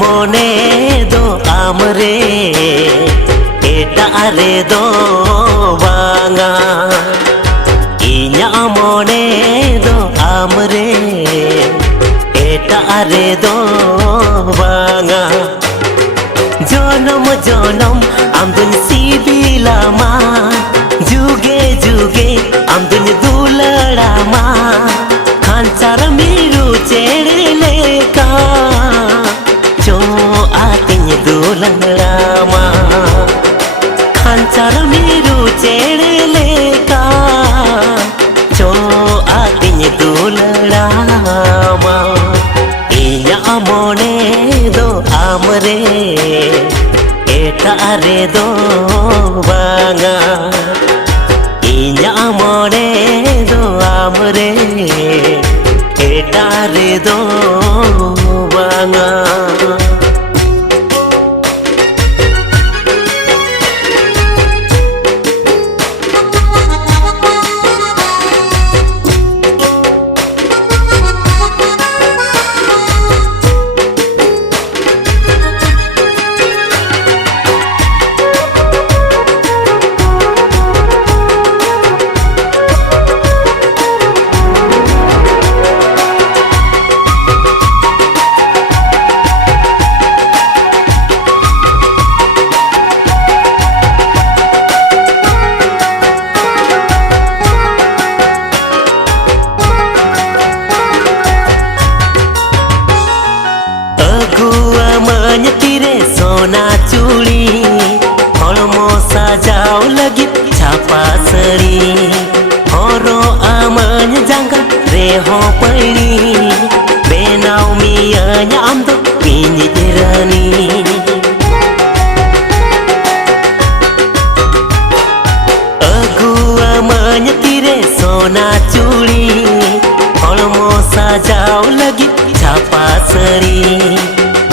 मने दो आमरे एटा रे दो बांगा इन्या मने दो आमरे एटा रे दो बांगा जनम जनम आम दुन सिबिलामा जुगे जुगे आम दुन दुलड़ामा खांचार मिरु चेड़े लेका जो आतिन दुलड़ामा खांचार मिरु चेड़े लेका जो आतिन दुलड़ामा इन्या मने दो आमरे एटा रे दो बांगा इन्या मने दो आमरे एटा रे दो बांगा सोना चूड़ी हड़मो सजाव लगी छापा सड़ी हरो आमन जांगा रेहो पड़ी बेनाव मिया आम दो पिंज रानी अगुआ मन तीरे सोना चूड़ी हड़मो सजाव लगी छापा सड़ी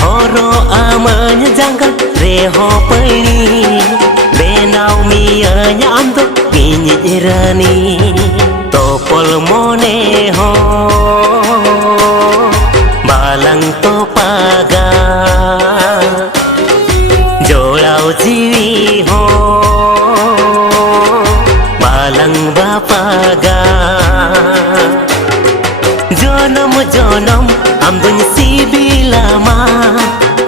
हरो आमन जांगा रेहो पड़ी बेनाव मिया आम दो पिंज रानी तोपल मने हो बालंग तो पागा जोड़ाव जीवी हो बालंग बापागा जनम जनम आम दुन सिबिलामा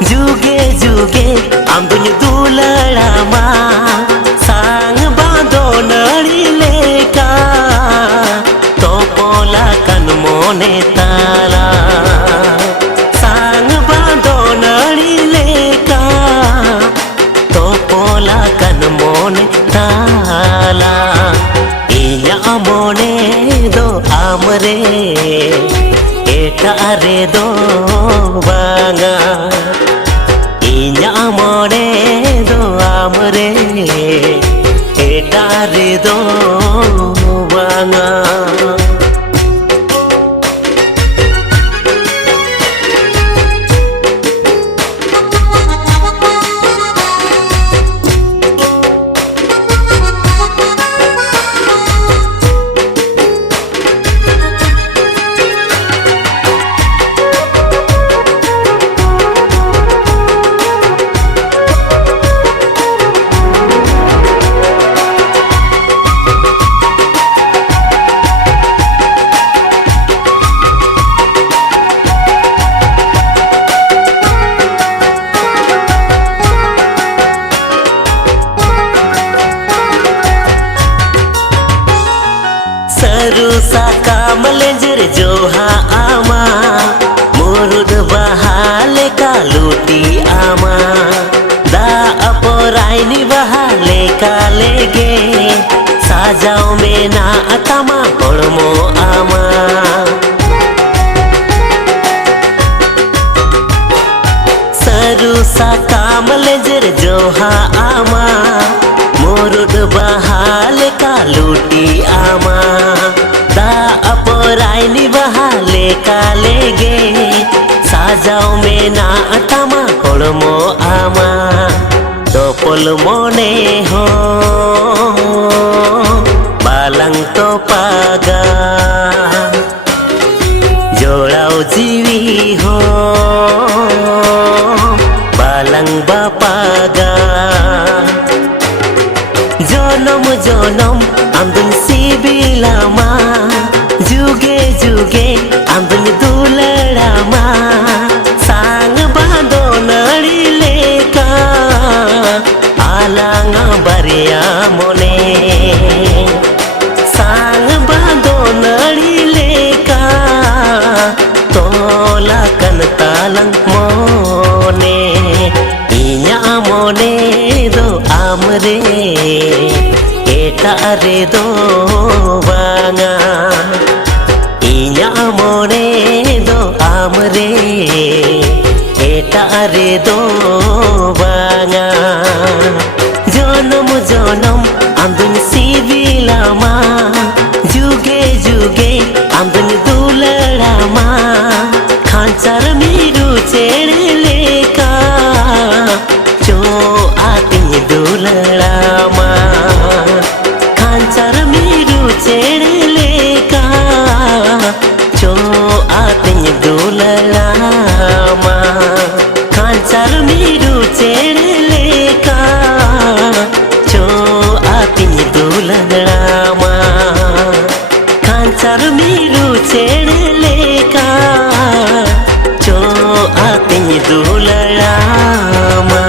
जुगे जुगे आम दुन दुलड़ामा सांग बांधो नड़ी लेका तो पोला कन मोने ताला सांग बांधो नड़ी लेका तो पोला कन मोने ताला इन्या मोने दो आमरे एटा रे दो बांगा इन्या मने दो आमरे एटा रे दो बांगा सरुसा कामलेंजर जोहा आमा मुरुद बहाले का लूटी आमा दा अपराइनी बहाले का लेगे साजाओ में ना अतामा हड़मो आमा सरुसा कामलेंजर जोहा आमा मुरुद बहाले का लूटी आमा दा अपराइनी बहाले का लेगे साजाओ में ना अतामा हड़मो आमा दोपल मने हो बालंग तो पागा जोड़ाओ जीवी हो बापागा जनम जनम आमदन सिबिलामा जुगे जुगे आमदन दुलड़ामा सांग बांधो नड़ी लेका आलांगा बरिया मोने सांग बांधो नड़ी लेका तोला कन तालंग मोने इया मोने दो आमरे एटा रे दो बांगा इया मोने दो आमरे एटा रे दो बांगा जनम जनम आमदन सिबिलामा जुगे जुगे आमदन दुलड़ामा खांचार मीरू चेड़े लेका चो आतिन दुलड़ामा खांचार मीरू चेड़े लेका चो आतिन दुलड़ामा खांचार मीरू चेड़े लेका चो आतिन दुलड़ामा खांचार मीरू चेड़े लेका चो आतिन दुलड़ामा।